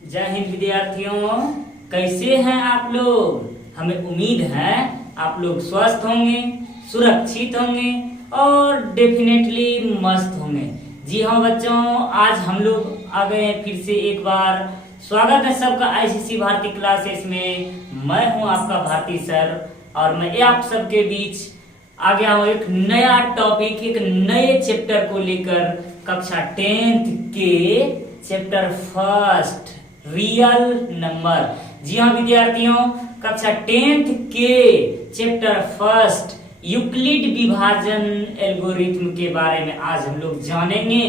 जय हिंद विद्यार्थियों, कैसे हैं आप लोग। हमें उम्मीद है आप लोग स्वस्थ होंगे, सुरक्षित होंगे और डेफिनेटली मस्त होंगे। जी हाँ बच्चों, आज हम लोग आ गए हैं फिर से एक बार। स्वागत है सबका आईसीसी भारती क्लासेस में। मैं हूं आपका भारती सर और मैं आप सबके बीच आ गया हूं एक नया टॉपिक, एक नए चैप्टर को लेकर। कक्षा 10th के चैप्टर फर्स्ट रियल नंबर। जी हाँ विद्यार्थियों, कक्षा 10th के चैप्टर फर्स्ट यूक्लिड विभाजन एल्गोरिथम के बारे में आज हम लोग जानेंगे।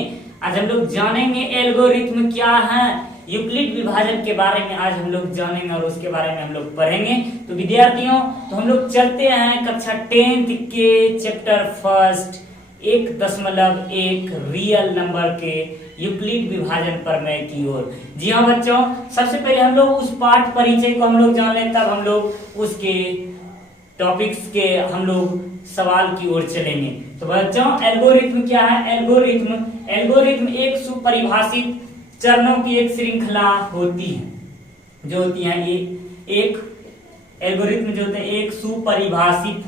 आज हम लोग जानेंगे एल्गोरिथम क्या है, यूक्लिड विभाजन के बारे में आज हम लोग जानेंगे और उसके बारे में हम लोग पढ़ेंगे। तो विद्यार्थियों, तो हम लोग चलते हैं कक्षा 10th के चैप्टर फर्स्ट 1.1 रियल नंबर के यूक्लिड विभाजन प्रमेय की ओर। जी हाँ बच्चों, सबसे पहले हम लोग उस पाठ परिचय को हम लोग जान लें, तब हम लोग उसके टॉपिक्स के हम लोग सवाल की ओर चलेंगे। तो बच्चों, एल्गोरिथम क्या है। एल्गोरिथम एक सुपरिभाषित चरणों की एक श्रृंखला होती है, जो होती है ये एक एल्गोरिथम जो होते हैं एक सुपरिभाषित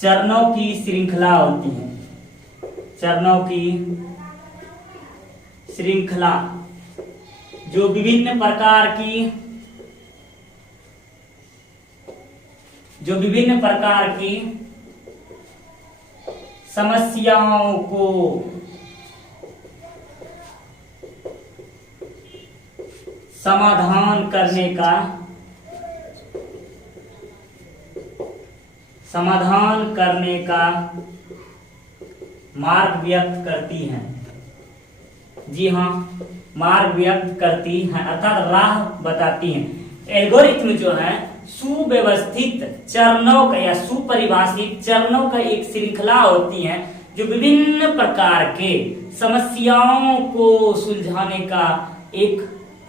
चरणों की श्रृंखला होती है। चरणों की श्रृंखला जो विभिन्न प्रकार की समस्याओं को समाधान करने का मार्ग व्यक्त करती हैं। जी हाँ, मार्ग व्यक्त करती हैं अर्थात राह बताती हैं। एल्गोरिथम जो है सुव्यवस्थित चरणों का या सुपरिभाषित चरणों का एक श्रृंखला होती है, जो विभिन्न प्रकार के समस्याओं को सुलझाने का एक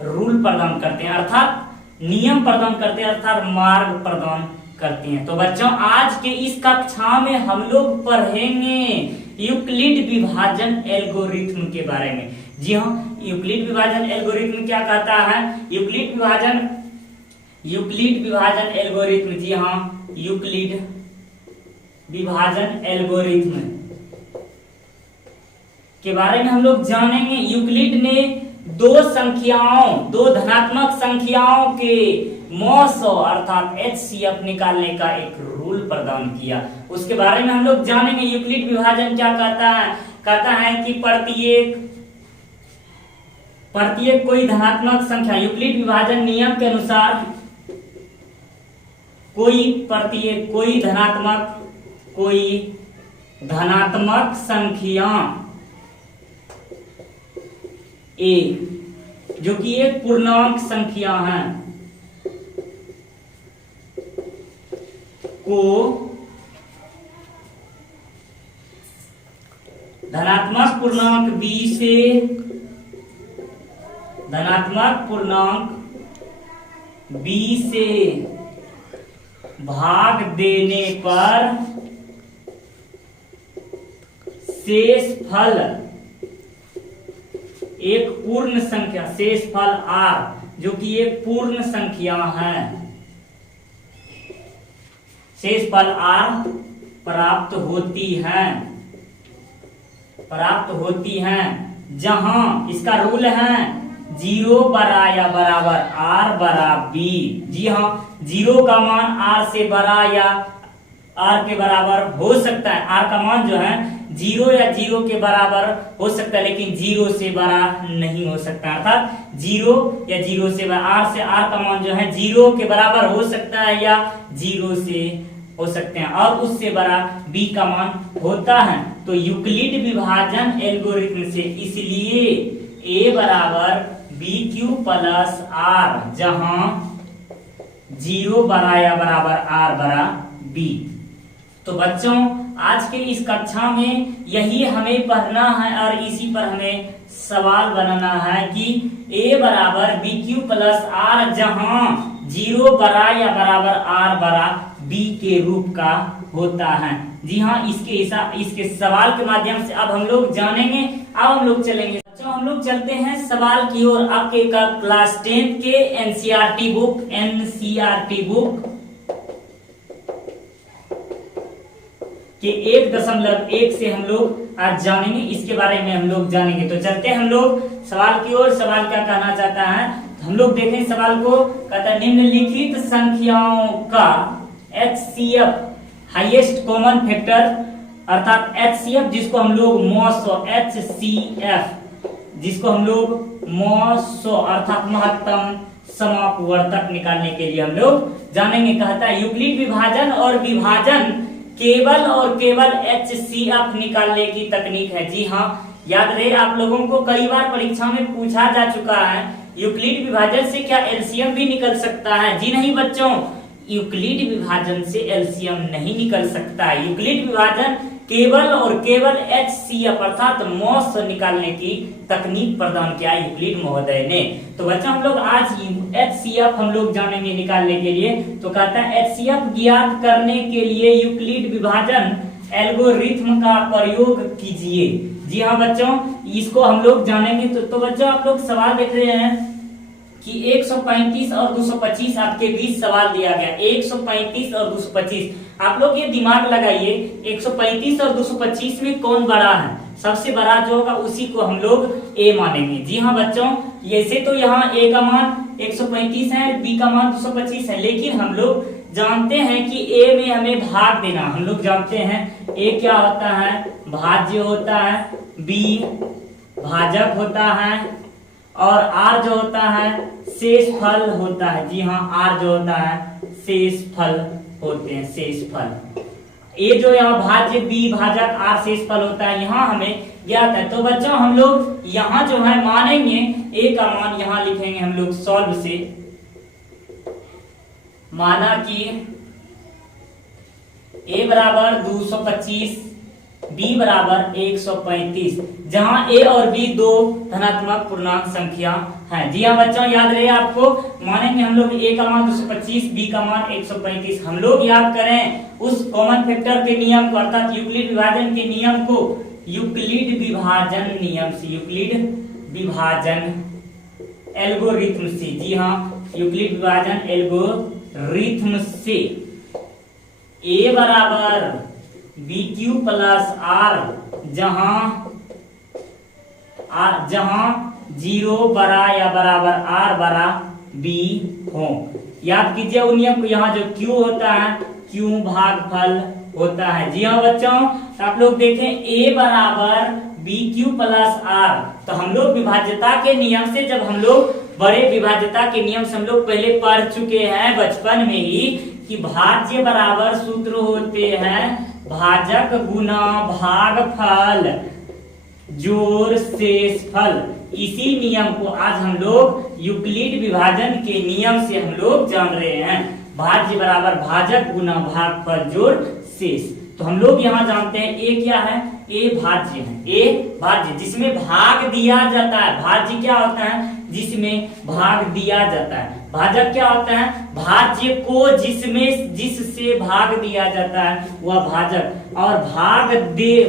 रूल प्रदान करते हैं, अर्थात नियम प्रदान करते हैं, अर्थात मार्ग प्रदान करती हैं। तो बच्चों, आज के इस कक्षा में हम लोग पढ़ेंगे यूक्लिड विभाजन एल्गोरिथम के बारे में। जी हाँ, यूक्लिड विभाजन एल्गोरिथम क्या कहता है। यूक्लिड विभाजन एल्गोरिथम, जी हाँ, यूक्लिड विभाजन एल्गोरिथम के बारे में हम लोग जानेंगे। यूक्लिड ने दो धनात्मक संख्याओं के मॉस अर्थात HCF निकालने का एक रूल प्रदान किया, उसके बारे में हम लोग जानेंगे। यूक्लिड विभाजन क्या कहता है। कहता है कि प्रत्येक कोई धनात्मक संख्या, यूक्लिड विभाजन नियम के अनुसार कोई धनात्मक संख्या A जो कि एक पूर्णांक संख्या है को धनात्मक पूर्णांक B से भाग देने पर शेषफल एक पूर्ण संख्या, शेषफल R जो कि एक पूर्ण संख्या है, शेषफल R प्राप्त होती है जहां इसका रूल है 0 या बराबर R बराबर B। जी हाँ, 0 का मान R से बड़ा या R के बराबर हो सकता है। R का मान जो है 0 या 0 के बराबर हो सकता है, लेकिन 0 से बड़ा नहीं हो सकता। अर्थात 0 या 0 से बड़ा, R से R का मान जो है 0 के बराबर हो सकता है या 0 से हो सकते हैं, और उससे बड़ा B का मान होता है। तो यूक्लिड विभाजन एल्गोरिथम से इसलिए A बराबर BQ प्लस R जहां 0 या बराबर R बराबर B। तो बच्चों, आज के इस कक्षा में यही हमें पढ़ना है और इसी पर हमें सवाल बनाना है कि A बराबर BQ प्लस R जहां 0 या बराबर R बराबर B के रूप का होता है। जी हाँ, इसके सवाल के माध्यम से अब हम लोग जानेंगे। अब हम लोग चलेंगे बच्चों, हम लोग चलते हैं सवाल की ओर। आपके क्लास 10 के एनसीईआरटी बुक के 1.1 से हम लोग आज जानेंगे, इसके बारे में हम लोग जानेंगे। तो चलते हैं हम लोग सवाल की ओर। सवाल क्या कहना चाहता है, हम लोग देखें सवाल को। कहता है निम्नलिखित संख्याओं का HCF हाईएस्ट कॉमन फैक्टर अर्थात HCF जिसको हम लोग मॉस अर्थात महत्तम समापवर्तक निकालने के लिए हम लोग जानेंगे। कहता है यूक्लिड विभाजन और विभाजन केवल HCF निकालने की तकनीक है। जी हाँ, याद रहे आप लोगों को कई बार परीक्षा में पूछा जा चुका है, यूक्लिड विभाजन से क्या एलसीएम भी निकल सकता है? जी नहीं बच्चों, यूक्लिड विभाजन से एलसीएम नहीं निकल सकता है। यूक्लिड विभाजन केवल HCF अर्थात मॉस निकालने की तकनीक प्रदान किया यूक्लिड महोदय ने। तो बच्चों हम लोग आज HCF हम लोग जानेंगे निकालने के लिए। तो कहता है HCF ज्ञात करने के लिए यूक्लिड विभाजन एल्गोरिथ्म का प्रयोग कीजिए। जी हाँ बच्चों, इसको हम लोग जानेंगे। तो बच्चों आप लोग सवाल देख रहे हैं कि 135 और 225 आपके बीच सवाल दिया गया। 135 और 225, आप लोग ये दिमाग लगाइए 135 और 225 में कौन बड़ा है? सबसे बड़ा जो होगा उसी को हम लोग ए मानेंगे। जी हाँ बच्चों, ऐसे तो यहाँ ए का मान 135 है, बी का मान 225 है, लेकिन हम लोग जानते हैं कि ए में हमें भाग देना। हम लोग जानते हैं ए क्या होता है? भाज्य होता है, बी भाजक होता है, और आर जो होता है शेषफल होता है। जी हाँ, आर जो होता है शेषफल होते हैं, शेषफल। ए जो यहाँ भाज्य, बी भाजक, आर शेषफल होता है, यहाँ हमें ज्ञात है। तो बच्चों हम लोग यहाँ जो है मानेंगे ए का मान यहाँ लिखेंगे हम लोग सॉल्व से। माना कि ए बराबर 225, बी बराबर 135, जहां ए और बी दो धनात्मक पूर्णांक संख्या है। जी हाँ बच्चों, याद रहे आपको, मानेंगे हम लोग ए का मान 225, बी का मान 135। हम लोग याद करें उस कॉमन फैक्टर के नियम को अर्थात यूक्लिड विभाजन के नियम को, यूक्लिड विभाजन नियम से, यूक्लिड विभाजन एल्गोरिथ्म से। जी हाँ, यूक्लिड विभाजन एल्गोरिथ्म से ए बराबर BQ प्लस आर, जहां 0 बड़ा या बराबर आर बड़ा बी हो। याद कीजिए उन नियम को। यहाँ जो Q होता है Q भागफल होता है। जी हाँ बच्चों, आप लोग देखें ए बराबर BQ प्लस आर, तो हम लोग विभाज्यता के नियम से, जब हम लोग बड़े विभाज्यता के नियम से हम लोग पहले पढ़ चुके हैं बचपन में ही कि भाज्य बराबर सूत्र होते हैं भाजक गुना भागफल जोड़ शेषफल। इसी नियम को आज हम लोग यूक्लिड विभाजन के नियम से हम लोग जान रहे हैं। भाज्य बराबर भाजक गुना भागफल जोड़ शेष। तो हम लोग यहाँ जानते हैं ए क्या है? ए भाज्य है। ए भाज्य जिसमें भाग दिया जाता है। भाज्य क्या होता है? जिसमें भाग दिया जाता है। भाजक क्या होता है? भाज्य को जिससे भाग दिया जाता है वह भाजक। और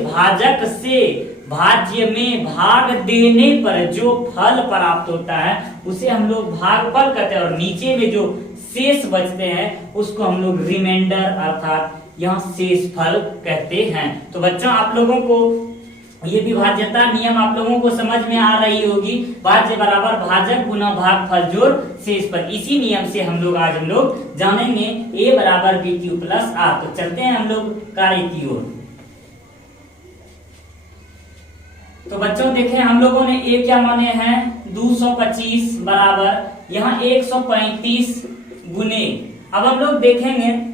भाजक से भाज्य में भाग देने पर जो फल प्राप्त होता है उसे हम लोग भागफल कहते हैं, और नीचे में जो शेष बचते हैं उसको हम लोग रिमाइंडर अर्थात यहाँ शेषफल कहते हैं। तो बच्चों आप लोगों को ये विभाज्यता नियम आप लोगों को समझ में आ रही होगी। भाज्य बराबर भाजक गुना भागफल जोड़ शेषफल। इसी नियम से हम लोग आज जानेंगे ए बराबर BQ प्लस आर। तो चलते हैं हम लोग कार्य की ओर। तो बच्चों देखें हम लोगों ने ए क्या माने हैं? 225 बराबर यहाँ 135 गुने। अब हम लोग देखेंगे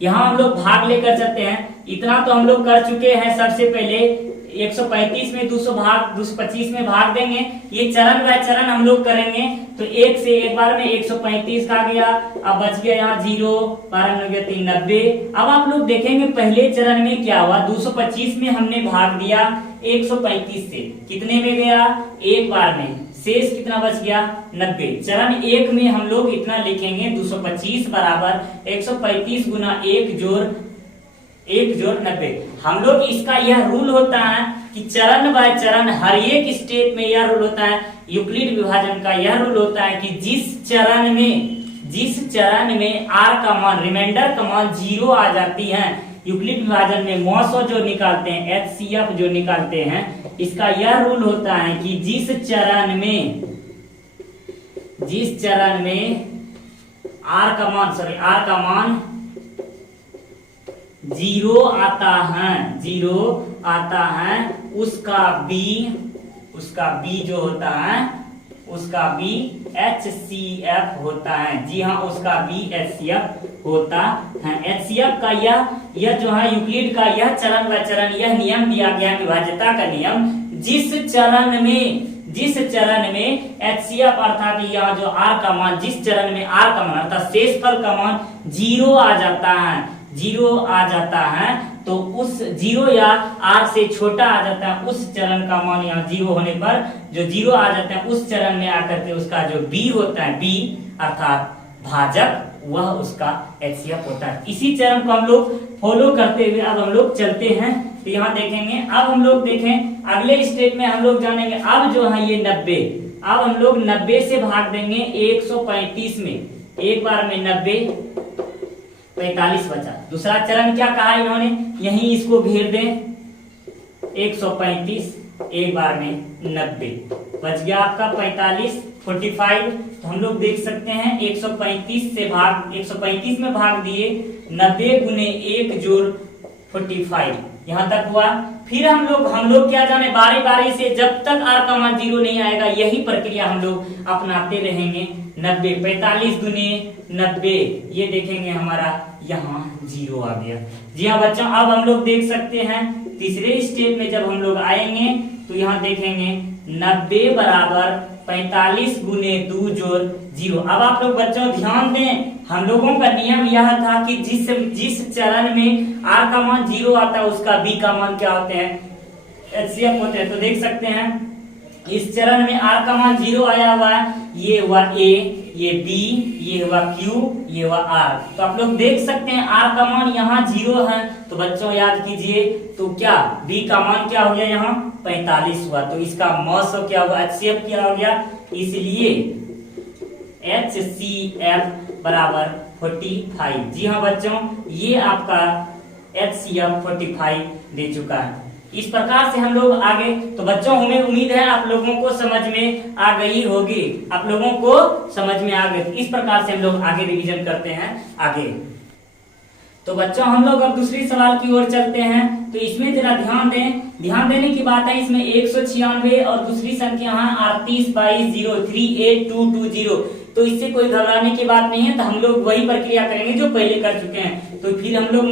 यहाँ हम लोग भाग लेकर चलते हैं। इतना तो हम लोग कर चुके हैं। सबसे पहले 135 में 225 में भाग देंगे, ये चरण बाय चरण हम लोग करेंगे। तो एक से एक बार में 135 का गया, अब बच गया यहाँ 0, 12 हो गया 3, 90। अब आप लोग देखेंगे पहले चरण में क्या हुआ, 225 में हमने भाग दिया 135 से, कितने में गया, एक बार में, शेष कितना बच गया 90। चरण एक में हम लोग इतना लिखेंगे 225 बराबर 135 गुना 1 जोड़ 90। हम लोग इसका यह रूल होता है कि चरण बाय चरण हर एक स्टेप में यह रूल होता है, यूक्लिड विभाजन का यह रूल होता है कि जिस चरण में r का मान, रिमाइंडर का मान 0 आ जाती है, यूक्लिड विभाजन में मॉस जो निकालते हैं, HCF जो निकालते हैं, इसका यह रूल होता है कि जिस चरण में r का मान 0 आता है, उसका b जो होता है, उसका b HCF होता है। जी हाँ, उसका b HCF होता है। HCF का यह जो है यूक्लिड का यह चरण बाय चरण यह नियम दिया गया, विभाज्यता का नियम। जिस चरण में HCF अर्थात यह जो r का मान, जिस चरण में r का मान अर्थात शेषफल का मान 0 आ जाता है, तो उस 0 या r से छोटा आ जाता है, उस चरण का मान यहाँ 0 होने पर जो 0 आ जाता है, उस चरण में आकर के उसका जो b होता है, b अर्थात भाजक, वह उसका HCF होता है। इसी चरण को हम लोग फॉलो करते हुए अब हम लोग चलते हैं। तो यहाँ देखेंगे, अब हम लोग देखें अगले स्टेप में हम लोग जानेंगे, अब जो है ये 90, अब हम लोग 90 से भाग देंगे 135 में, एक बार में 90, 45 बचा। दूसरा चरण क्या कहा इन्होंने, यहीं इसको घेर दें, 135 एक बार में 90, बच गया आपका 45, 45। तो हम लोग देख सकते हैं 135 में भाग दिए, 90 गुने 1 जोड़ 45, यहाँ तक हुआ। फिर हम लोग क्या जाने, बारी बारी से जब तक r का मान 0 नहीं आएगा, यही प्रक्रिया हम लोग अपनाते रहेंगे। 90, 45 गुने 90, ये देखेंगे हमारा यहाँ 0 आ गया। जी हाँ बच्चों, अब हम लोग देख सकते हैं तीसरे स्टेप में जब हम लोग आएंगे तो यहाँ देखेंगे 90 बराबर 45 गुने 2 जोड़ 0। अब आप लोग बच्चों ध्यान दें, हम लोगों का नियम यह था कि जिस चरण में r का मान 0 आता है, उसका b का मान क्या होते हैं, HCF होते हैं। तो देख सकते हैं इस चरण में r का मान 0 आया हुआ है, ये हुआ a, ये b, ये हुआ q, ये हुआ r। तो आप लोग देख सकते हैं r का मान यहाँ 0 है, तो बच्चों याद कीजिए, तो क्या b का मान क्या हो गया, यहाँ 45 हुआ, तो इसका मॉस क्या होगा, HCF क्या हो गया, इसलिए HCF बराबर 45। जी हाँ बच्चों, ये आपका HCF 45 दे चुका है। इस प्रकार से हम लोग आगे, तो बच्चों हमें उम्मीद है आप लोगों को समझ में आ गई होगी, आप लोगों को समझ में आ गई। इस प्रकार से हम लोग आगे रिवीजन करते हैं आगे। तो बच्चों हम लोग अब दूसरी सवाल की ओर चलते हैं। तो इसमें जरा ध्यान देने की बात है, इसमें 196 और दूसरी संख्या है 38 22 0 38220। तो इससे कोई घबराने की बात नहीं है, तो हम लोग वही प्रक्रिया करेंगे जो पहले कर चुके हैं। तो फिर हम लोग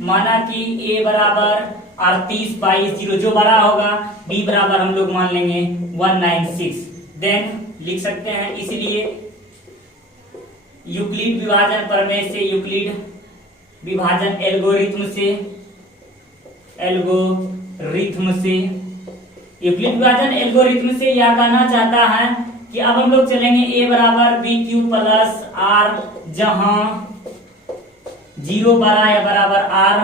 माना कि a बराबर 38 22 0, जो बड़ा होगा, b बराबर हम लोग मान लेंगे 196। देन लिख सकते हैं, इसलिए यूक्लिड विभाजन प्रमेय से, यूक्लिड विभाजन एल्गोरिथम से यूक्लिड विभाजन एल्गोरिथम से यह कहना चाहता है कि अब हम लोग चलेंगे a बराबर बी क्यू प्लस r, जहां 0 बड़ा या बराबर r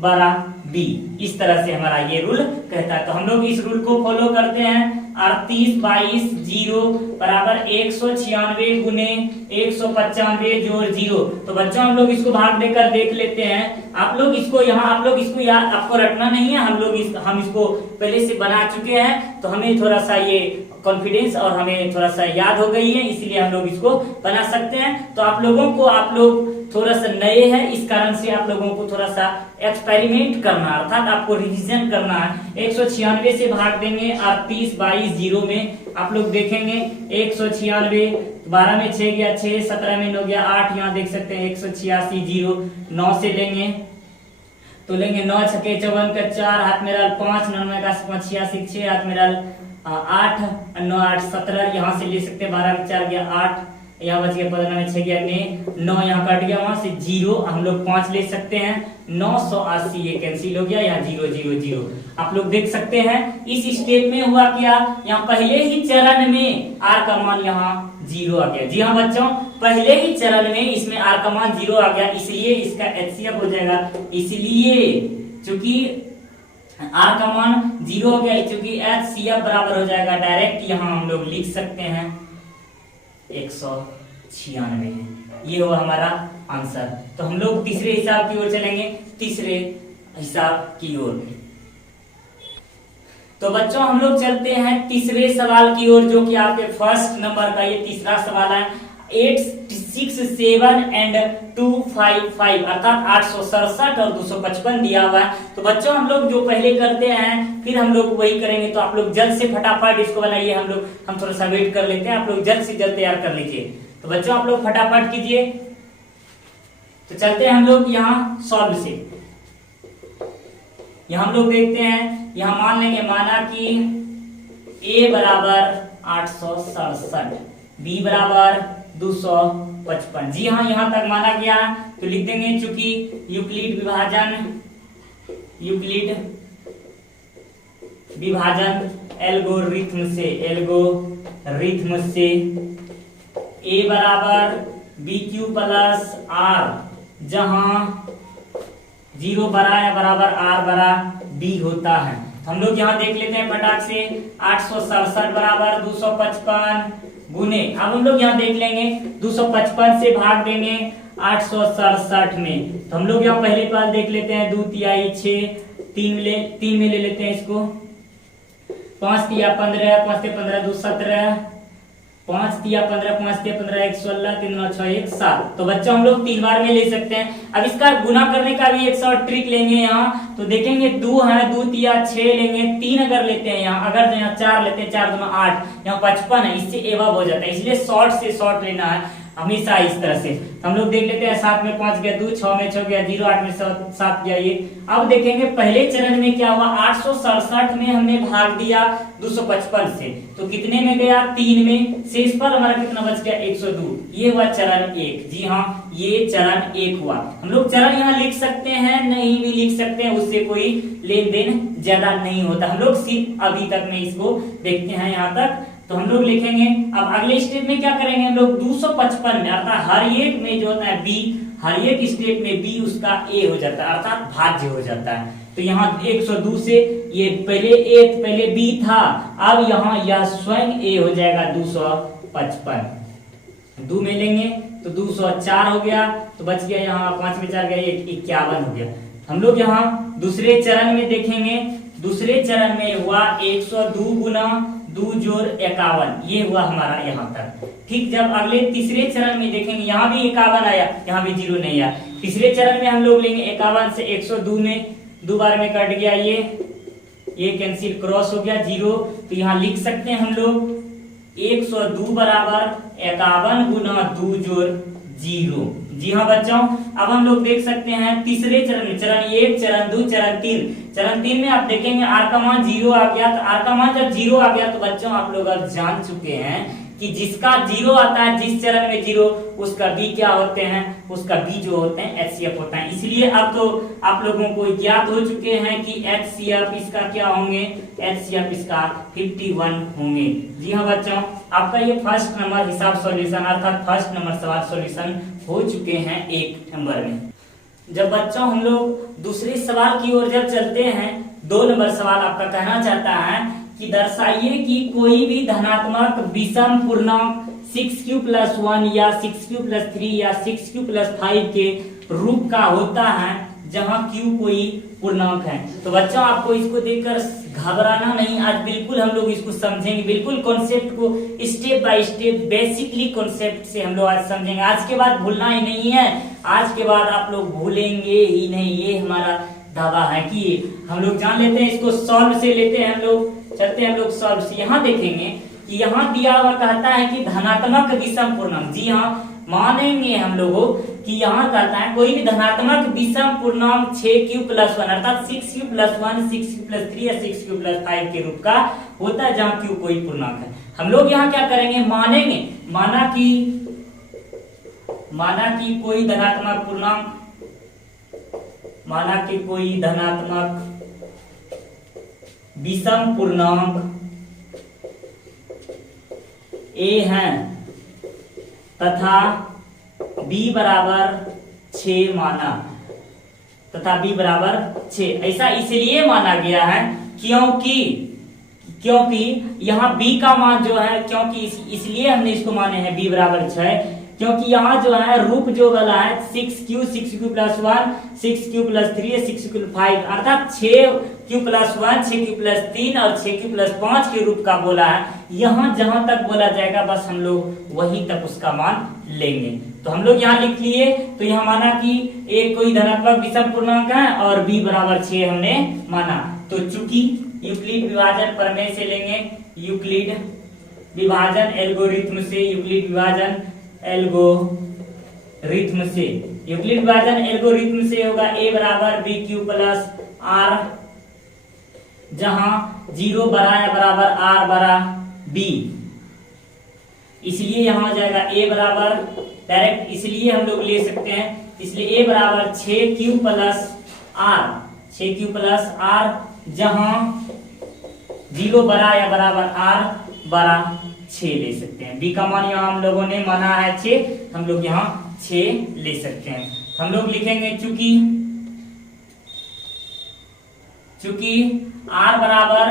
बड़ा b। इस तरह से हमारा ये रूल कहता है। तो हम लोग इस रूल को फॉलो करते हैं। 38 22 0 बराबर 196 गुने 195 जोड़ 0। तो बच्चों हम लोग इसको भाग देकर देख लेते हैं। आप लोग इसको याद, आपको रटना नहीं है, हम इसको पहले से बना चुके हैं, तो हमें थोड़ा सा ये कॉन्फिडेंस और हमें थोड़ा सा याद हो गई है, इसलिए हम लोग इसको बना सकते हैं। तो आप लोग थोड़ा सा नए हैं, इस कारण से आप लोगों को थोड़ा सा एक्सपेरिमेंट करना, अर्थात आपको रिवीजन करना है। 196 से भाग देंगे 38 22 0 में, आप लोग देखेंगे 196, 12 में 6 गया 6, 17 में 9 गया 8, यहाँ देख सकते हैं 186 0, 9 से लेंगे तो लेंगे 9 छके 54 का 4, हाथ में रहल 5, 9 का 86 6, हाथ में रहल 8, 9 8 17, यहाँ से ले सकते हैं 12 4 गया 8, यहाँ बच गया 15 में 6 गया 9, यहाँ कट गया, वहां से 0 हम लोग 5 ले सकते हैं, 980 ये कैंसिल हो गया, यहाँ 0 0 0। आप लोग देख सकते हैं इस स्टेप में हुआ क्या, यहाँ पहले ही चरण में आर का मान यहाँ 0 आ गया। जी हाँ बच्चों, पहले ही चरण में इसमें आर का मान 0 आ गया, इसलिए इसका HCF हो जाएगा। इसलिए चूंकि आर का मान 0 हो गया, चूंकि HCF बराबर हो जाएगा डायरेक्ट यहाँ हम लोग लिख सकते हैं 196। ये हुआ हमारा आंसर। तो हम लोग तीसरे हिसाब की ओर चलेंगे, तीसरे हिसाब की ओर। तो बच्चों हम लोग चलते हैं तीसरे सवाल की ओर, जो कि आपके फर्स्ट नंबर का ये तीसरा सवाल है। 867 एंड 255 अर्थात 867 और 255 दिया हुआ है। तो बच्चों हम लोग जो पहले करते हैं फिर हम लोग वही करेंगे, तो आप लोग जल्द से फटाफट इसको बनाइए। हम थोड़ा सा वेट कर लेते हैं, आप लोग जल्द से जल्द तैयार कर लीजिए। तो बच्चों आप लोग फटाफट कीजिए। तो चलते हैं हम लोग यहाँ सॉल्व से। यहाँ हम लोग देखते हैं, यहाँ मान लेंगे, माना कि a बराबर 867, b बराबर 255। जी हाँ, यहाँ तक माना गया, तो लिख देंगे चूंकि यूक्लिड विभाजन एल्गोरिथ्म से a बराबर BQ प्लस R, जहां 0 बड़ा या बराबर R बड़ा B होता है। हम लोग यहाँ देख लेते हैं फटाक से, 867 बराबर 255 गुने, अब हम लोग यहाँ देख लेंगे 255 से भाग देंगे 867 में। तो हम लोग यहाँ पहले पास देख लेते हैं, 2 तिहाई 6, 3 में ले लेते हैं इसको, 5 तिया 15, 5 ते 15 2 17, 5 तिया 15, 5 तिया 15 1 16, 3 9 6 1 7। तो बच्चों हम लोग 3 बार में ले सकते हैं। अब इसका गुना करने का भी एक शॉर्ट ट्रिक लेंगे यहाँ, तो देखेंगे 2 है, 2 तिया 6 लेंगे, 3 अगर लेते हैं यहाँ, अगर यहाँ 4 लेते हैं, 4 दूना 8, यहाँ 55 है, इससे एवब हो जाता है, इसलिए शॉर्ट से शॉर्ट लेना है हमेशा इस तरह से। तो हम लोग देख लेते हैं, 7 में 5 गया 2, 6 में 6 गया 0, 8 में 7 गया ये। अब देखेंगे पहले चरण में क्या हुआ, 867 में हमने भाग दिया 255 से, तो कितने में गया, 3 में, शेषफल हमारा कितना बच गया, 102। ये हुआ चरण 1। जी हाँ, ये चरण 1 हुआ। हम लोग चरण यहाँ लिख सकते हैं, नहीं भी लिख सकते हैं, उससे कोई लेन देन ज्यादा नहीं होता। हम लोग सिर्फ अभी तक में इसको देखते हैं यहाँ तक। तो हम लोग लिखेंगे, अब अगले स्टेप में क्या करेंगे हम लोग, 255 में, अर्थात हर एक में जो होता है b, हर एक स्टेप में b उसका a हो जाता है, अर्थात भाज्य हो जाता है। तो यहाँ 102 से ये पहले b था, अब यहाँ यह स्वयं a हो जाएगा 255। 2 में लेंगे तो 204 हो गया, तो बच गया यहाँ 5 में 4 गया 51 हो गया। हम लोग यहाँ दूसरे चरण में देखेंगे, दूसरे चरण में हुआ 102 गुना 2 जोड़ 51, ये हुआ हमारा यहाँ तक। ठीक, जब अगले तीसरे चरण में देखेंगे, यहाँ भी 51 आया, यहाँ भी 0 नहीं आया। तीसरे चरण में हम लोग लेंगे 51 से 102 में 2 बार में कट गया, ये कैंसिल क्रॉस हो गया 0। तो यहाँ लिख सकते हैं हम लोग 102 बराबर 51 गुना 2 जोड़ 0। जी हाँ बच्चों, अब हम लोग देख सकते हैं तीसरे चरण में, चरण 1, चरण 2, चरण 3। चरण 3 में आप देखेंगे आर का मान 0 आ गया। तो आर का मान जब 0 आ गया, तो बच्चों आप लोग अब जान चुके हैं कि जिसका 0 आता है, जिस चरण में 0, उसका b क्या होते हैं, उसका b जो होते हैं HCF होता है। इसलिए अब तो आप लोगों को ज्ञात हो चुके हैं कि HCF इसका क्या होंगे, HCF इसका 51 होंगे। जी हाँ बच्चों, आपका ये फर्स्ट नंबर हिसाब सॉल्यूशन अर्थात फर्स्ट नंबर सवाल सॉल्यूशन हो चुके हैं 1 नंबर में। जब बच्चों हम लोग दूसरे सवाल की ओर जब चलते हैं, 2 नंबर सवाल आपका कहना चाहता है कि दर्शाइए कि कोई भी धनात्मक विषम पूर्णांक 6q + 1 या 6q + 3 या 6q + 5 के रूप का होता है, जहां q कोई पूर्णांक है। तो बच्चों आपको इसको देखकर घबराना नहीं, आज बिल्कुल हम लोग इसको समझेंगे, बिल्कुल कॉन्सेप्ट को step by step basically concept से हम लोग आज समझेंगे। आज के बाद भूलना ही नहीं है, आज के बाद आप लोग भूलेंगे ही नहीं, ये हमारा दावा है कि हम लोग जान लेते हैं। इसको सॉल्व से लेते हैं हम लोग, चलते हैं हम लोग सॉल्व से। यहाँ देखेंगे कि यहाँ दिया हुआ कहता है कि धनात्मक विषम पूर्णांक। जी हाँ, मानेंगे हम लोगों कि यहाँ कहता है कोई भी धनात्मक विषम पूर्णांक 6q+1 अर्थात 6q+1 6q+3 या 6q+5 के रूप का होता है जहाँ q कोई पूर्णांक है। हम लोग यहाँ क्या करेंगे, मानेंगे, माना कि कोई धनात्मक पूर्णांक, माना कि कोई धनात्मक विषम पूर्णांक a है तथा b बराबर 6 माना, तथा b बराबर 6। ऐसा इसलिए माना गया है क्योंकि यहाँ b का मान जो है, क्योंकि इसलिए हमने इसको माने हैं b बराबर 6, क्योंकि यहाँ जो है रूप जो वाला है 6q 6q+1 6q+3 6q+5 अर्थात 6q+1 6q+3 और 6q+5 के रूप का बोला है। यहाँ जहां तक बोला जाएगा बस हम लोग वहीं तक उसका मान लेंगे। तो हम लोग यहाँ लिख लिए, तो यहाँ माना कि एक कोई धनात्मक विषम पूर्णांक है और b बराबर 6 हमने माना। तो चूंकि यूक्लिड विभाजन प्रमेय से लेंगे, यूक्लिड विभाजन एल्गोरिथम से, यूक्लिड विभाजन एल्गोरिथम से, यूक्लिड विभाजन एल्गोरिथम से होगा a बराबर bq प्लस r, जहां 0 बड़ा है बराबर r बड़ा b, इसलिए यहां हो जाएगा a बराबर डायरेक्ट, इसलिए हम लोग ले सकते हैं, इसलिए a बराबर 6q plus r, 6q plus r, जहां 0 बड़ा या बराबर r बड़ा 6 ले सकते हैं। b का मान यहाँ हम लोगों ने माना है 6, हम लोग यहाँ 6 ले सकते हैं। हम लोग लिखेंगे चूंकि r बराबर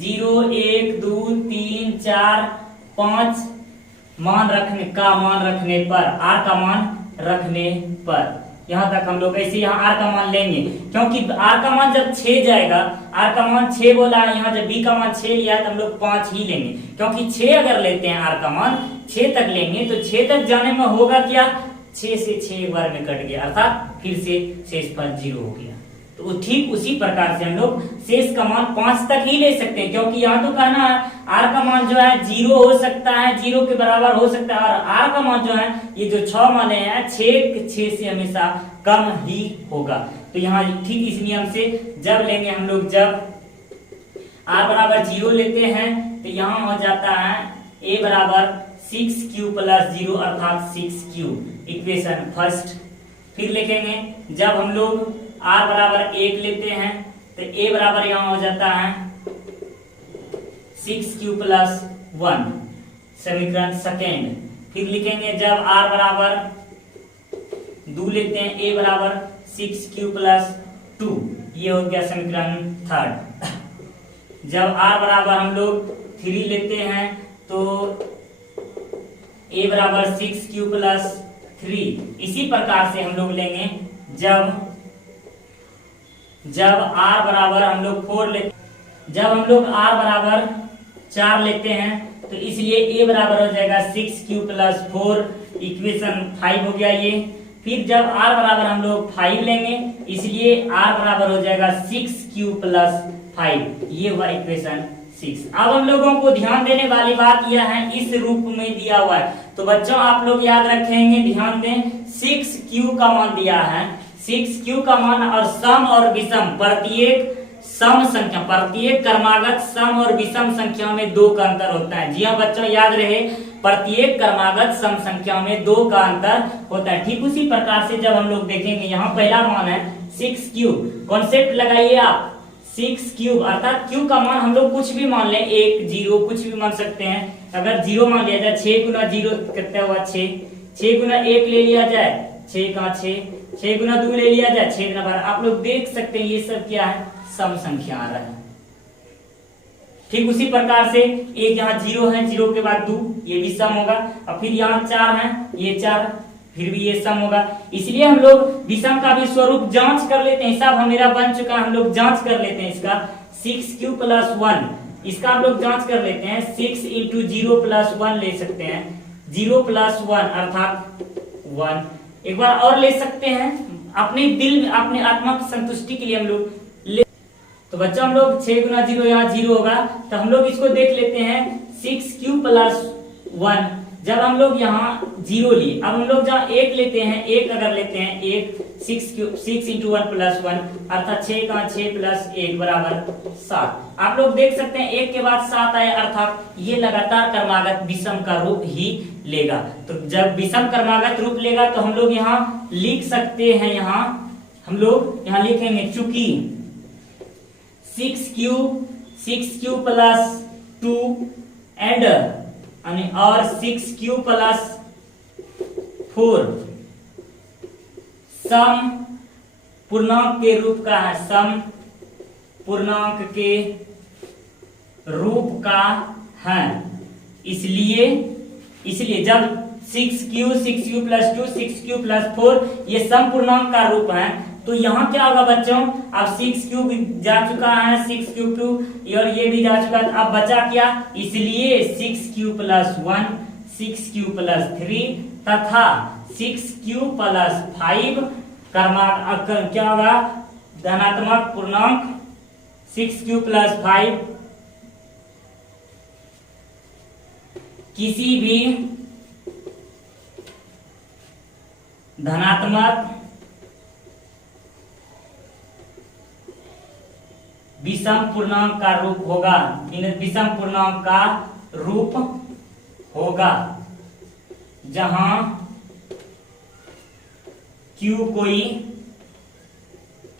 0 1 2 3 4 5 मान रखने पर, r का मान रखने पर, यहाँ तक हम लोग ऐसे यहाँ r का मान लेंगे, क्योंकि r का मान जब 6 जाएगा, r का मान 6 बोला है, यहाँ जब b का मान 6 लिया है तो हम लोग 5 ही लेंगे, क्योंकि 6 अगर लेते हैं r का मान 6 तक लेंगे तो 6 तक जाने में होगा क्या, 6 से 6 एक बार में कट गया अर्थात फिर से शेष पर 0 हो गया। तो ठीक उसी प्रकार से हम लोग शेष का मान 5 तक ही ले सकते हैं, क्योंकि यहाँ तो कहना है r का मान जो है 0 हो सकता है, 0 के बराबर हो सकता है, और r का मान जो है ये जो 6 माने हैं 6 से हमेशा कम ही होगा। तो यहाँ ठीक इस नियम से जब लेंगे हम लोग, जब r बराबर 0 लेते हैं तो यहाँ हो जाता है a बराबर 6q प्लस 0 अर्थात 6q, इक्वेशन फर्स्ट। फिर लिखेंगे जब हम लोग r बराबर 1 लेते हैं तो a बराबर यहाँ हो जाता है 6q प्लस 1, समीकरण सेकेंड। फिर लिखेंगे जब r बराबर 2 लेते हैं, a बराबर 6q प्लस 2, ये हो गया समीकरण थर्ड। जब r बराबर हम लोग 3 लेते हैं तो a बराबर 6q प्लस 3, इसी प्रकार से हम लोग लेंगे जब r बराबर हम लोग 4 लेते, जब हम लोग r बराबर 4 लेते हैं तो इसलिए a बराबर हो जाएगा 6q प्लस 4, इक्वेशन 5 हो गया ये। फिर जब r बराबर हम लोग 5 लेंगे इसलिए r बराबर हो जाएगा 6q प्लस 5, ये हुआ इक्वेशन 6। अब हम लोगों को ध्यान देने वाली बात यह है, इस रूप में दिया हुआ है तो बच्चों आप लोग याद रखेंगे, ध्यान दें, 6q का मान दिया है, 6q का मान और सम और विषम प्रत्येक सम संख्या, प्रत्येक क्रमागत सम और विषम संख्या में 2 का अंतर होता है। जी हाँ बच्चों याद रहे, प्रत्येक क्रमागत सम संख्या में 2 का अंतर होता है। ठीक उसी प्रकार से जब हम लोग देखेंगे, यहाँ पहला मान है 6q, कॉन्सेप्ट लगाइए आप, 6q अर्थात q का मान हम लोग कुछ भी मान लें, 1 0 कुछ भी मान सकते हैं। अगर 0 मान लिया जाए, 6 गुना 0 कितना हुआ 6, 6 गुना 1 ले लिया जाए 6 का 6 गुना 2 ले लिया जाए 6 गुना 12। आप लोग देख सकते हैं ये सब क्या है, सम संख्या आ रहा है। ठीक उसी प्रकार से एक यहाँ 0 है, 0 के बाद 2, ये भी सम होगा, और फिर यहाँ 4 है, ये 4, फिर भी ये सम होगा। इसलिए हम लोग विषम का भी स्वरूप जांच कर लेते हैं, हिसाब मेरा बन चुका है, हम लोग जांच कर लेते हैं इसका 6q प्लस 1, इसका हम लोग जांच कर लेते हैं, 6 इंटू 0 प्लस 1 ले सकते हैं, 0 प्लस 1 अर्थात 1। एक बार और ले सकते हैं, अपने दिल में अपने आत्मा की संतुष्टि के लिए हम लोग ले। तो बच्चा हम लोग 6 गुना 0 यहाँ 0 होगा, तो हम लोग इसको देख लेते हैं 6q प्लस 1, जब हम लोग यहाँ 0 लिए, अब हम लोग जहाँ 1 लेते हैं, 1 अगर लेते हैं, 1 6 इंटू 1 प्लस 1 अर्थात 6 का 6 प्लस 1 बराबर 7। आप लोग देख सकते हैं 1 के बाद 7 आए अर्थात ये लगातार क्रमागत विषम का रूप ही लेगा। तो जब विषम क्रमागत रूप लेगा तो हम लोग यहाँ लिख सकते हैं, हम लोग यहाँ लिखेंगे चूंकि 6q प्लस 2 एंड और 6q प्लस 4 सम पूर्णांक के रूप का है, सम पूर्णांक के रूप का है। इसलिए जब 6q प्लस 2 6q प्लस 4 ये सम पूर्णांक का रूप है तो यहाँ क्या होगा बच्चों, अब 6q भी जा चुका है, 6q2 और ये भी जा चुका है, अब बचा क्या, इसलिए 6q प्लस 1 6q प्लस 3 तथा 6q प्लस 5 क्या होगा, धनात्मक पूर्णांक 6q प्लस 5 किसी भी धनात्मक विषम पूर्णांक का रूप होगा, विषम पूर्णांक का रूप होगा जहां q कोई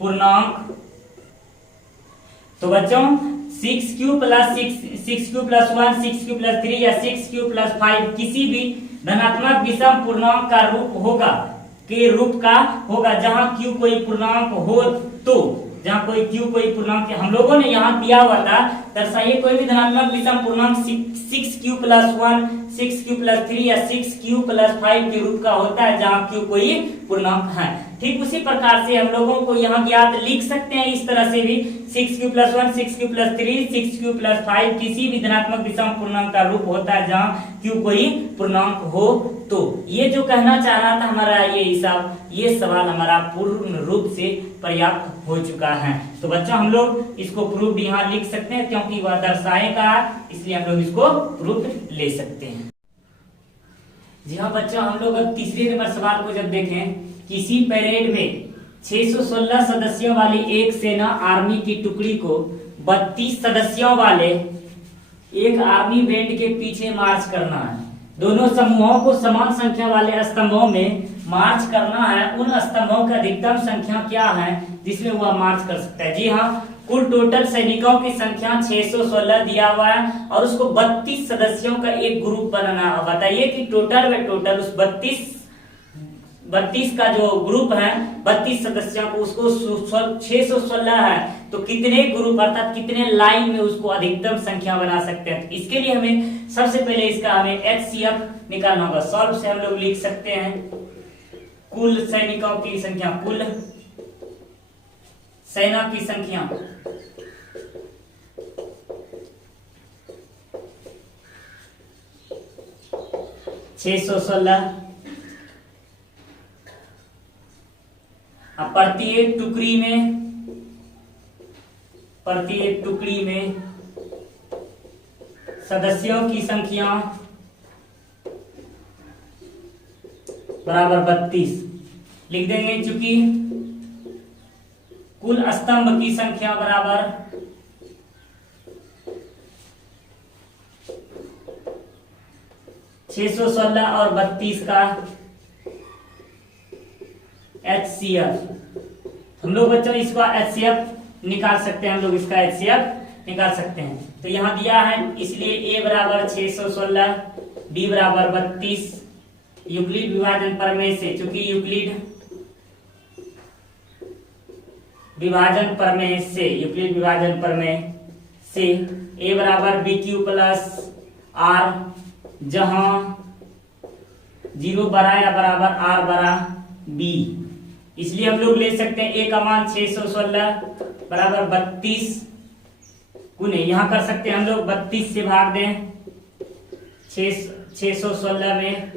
पूर्णांक। तो बच्चों 6q plus 6q plus 1 6q plus 3 या 6q प्लस 5 किसी भी धनात्मक विषम पूर्णांक का रूप होगा, के रूप का होगा जहां q कोई पूर्णांक हो। तो जहां कोई q कोई पूर्णांक, हम लोगों ने यहाँ दिया हुआ था, दर्शाइए कोई भी धनात्मक विषम पूर्णांक 6q प्लस 1 6q प्लस 3 या 6q प्लस 5 के रूप का होता है जहां q कोई पूर्णांक है। ठीक उसी प्रकार से हम लोगों को यहाँ ज्ञात लिख सकते हैं इस तरह से भी 6q plus 1 6q plus 3 6q plus 5 किसी भी धनात्मक विषम पूर्णांक का रूप होता है जहाँ q कोई पूर्णांक हो। तो ये जो कहना चाह रहा था हमारा ये सवाल हमारा पूर्ण रूप से पर्याप्त हो चुका है। तो बच्चों हम लोग इसको प्रूफ यहाँ लिख सकते हैं क्योंकि वह दर्शाएगा, इसलिए हम लोग इसको प्रूफ ले सकते हैं। जी हाँ बच्चों, हम लोग अब तीसरे नंबर सवाल को जब देखें, किसी परेड में 616 सदस्यों वाली एक सेना आर्मी की टुकड़ी को 32 सदस्यों वाले एक आर्मी बैंड के पीछे मार्च करना है। दोनों समूहों को समान संख्या वाले स्तंभों में मार्च करना है। उन स्तंभों की अधिकतम संख्या क्या है जिसमें वह मार्च कर सकता है। जी हाँ, कुल टोटल सैनिकों की संख्या 616 दिया हुआ है और उसको 32 सदस्यों का एक ग्रुप बनाना है। बताइए कि टोटल उस 32 का जो ग्रुप है 32 सदस्यों को उसको 616 है तो कितने ग्रुप अर्थात कितने लाइन में उसको अधिकतम संख्या बना सकते हैं। तो इसके लिए हमें सबसे पहले इसका हमें HCF निकालना होगा। सॉल्व से हम लोग लिख सकते हैं कुल सैनिकों की संख्या, कुल सेना की संख्या 616। अब प्रत्येक टुकड़ी में सदस्यों की संख्या बराबर 32 लिख देंगे, चूंकि कुल स्तंभ की संख्या बराबर 616 और 32 का HCF। हम लोग बच्चों इसका HCF निकाल सकते हैं, हम लोग इसका HCF निकाल सकते हैं। तो यहाँ दिया है इसलिए A बराबर 616, B बराबर 32। यूक्लिड विभाजन प्रमेय से, चूंकि यूक्लिड विभाजन प्रमेय से A बराबर BQ प्लस R, जहां 0 बड़ा या बराबर R बड़ा B, इसलिए हम लोग ले सकते हैं A का मान 616 बराबर 32 गुने, यहाँ कर सकते हैं हम लोग 32 से भाग दें 616 में,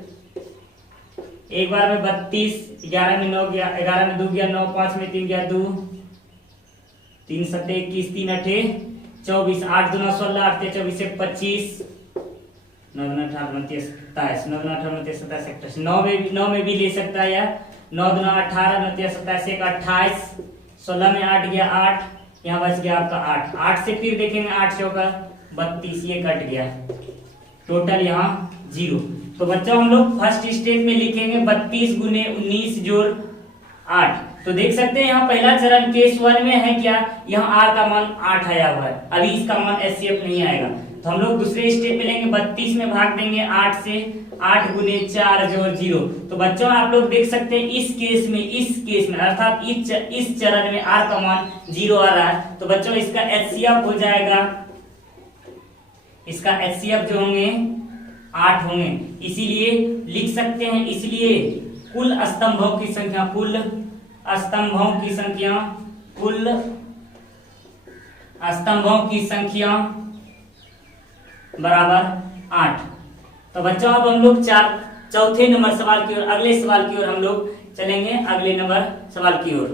एक बार में 32, 11 में 9 गया, 11 में 2 गया 9, 5 में 3 गया 2, 3 सत्ते 21, 3 अठे 24, 8 दूना 16, 8 24 25, 9 दूना 18 29 27, 9 दूना 18 29 27 28, 9 में भी ले सकता है यार। 9 दूना 18 29 27 एक 28, 16 में 8 गया 8, यहाँ बच गया आपका 8। 8 से फिर देखेंगे 8 चौका 32, ये कट गया, टोटल यहाँ 0। तो बच्चों हम लोग फर्स्ट स्टेप में लिखेंगे 32 गुने 19 जोड़ 8। तो देख सकते हैं यहाँ पहला चरण केस 1 में है क्या, यहाँ r का मान 8 आया हुआ है, अभी इसका मान HCF नहीं आएगा। तो हम लोग दूसरे स्टेप में लेंगे 32 में भाग देंगे 8 से, 8 गुने 4 जोड़ 0। तो बच्चों आप लोग देख सकते हैं इस केस में अर्थात इस चरण में r का मान 0 आ रहा है। तो बच्चों इसका HCF हो जाएगा, इसका HCF जो होंगे 8 होंगे, इसीलिए लिख सकते हैं, इसलिए कुल स्तंभों की संख्या बराबर 8। तो बच्चों अब हम लोग चौथे नंबर सवाल की ओर, अगले सवाल की ओर हम लोग चलेंगे, अगले नंबर सवाल की ओर।